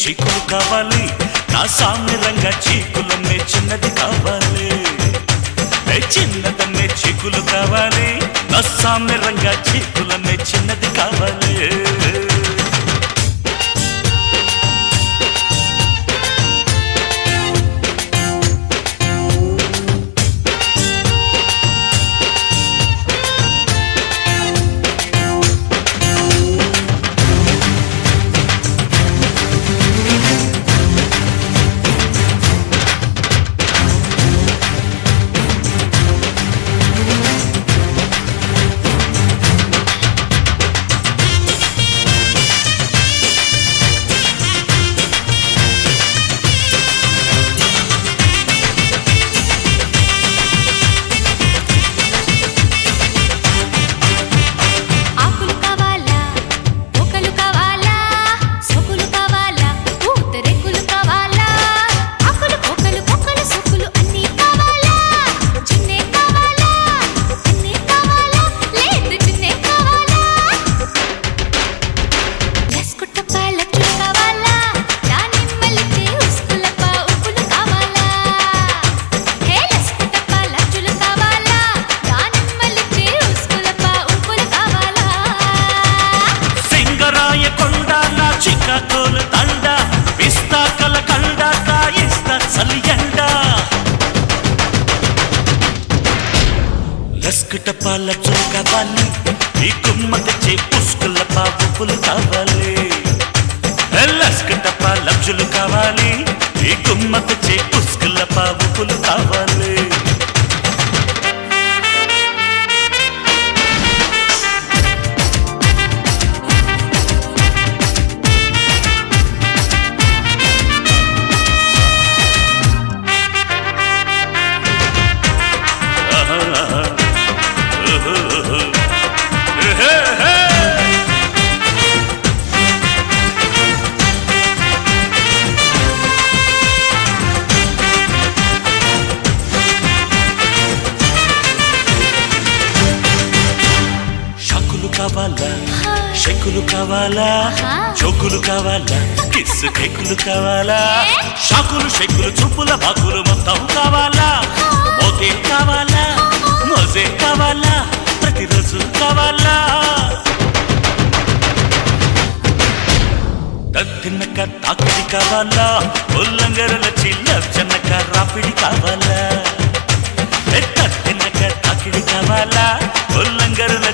చీకులు కావాలి నా సామి రంగ చీకులమ్మే చిన్నది కావాలి చిన్నదమ్మే చీకులు కావాలి నా సామి రంగ చీకులమ్మే చిన్నది కావాలి లస్కటపాల కావాలి ఈ గుమ్మకి పుష్కల పాపులు కావాలి లస్కటపాల కావాలి ఈ గుమ్మకి పుష్కల పాపులు కావాలి షెక్కులు కావాలా చోకులు కావాలా కిస్సు కేకులు కావాలా షాకులు షెక్కులు చూపుల బాకులు మొత్తం కావాలా మోతే కావాలా మోజే కావాలా ప్రతిరోజు కావాలా తిన్నక తాకిడి కావాలా ఉల్లంగరల చిల్ల చెన్నక రాపిడి కావాలా తిన్నక తాకిడి కావాలా ఉల్లంగరల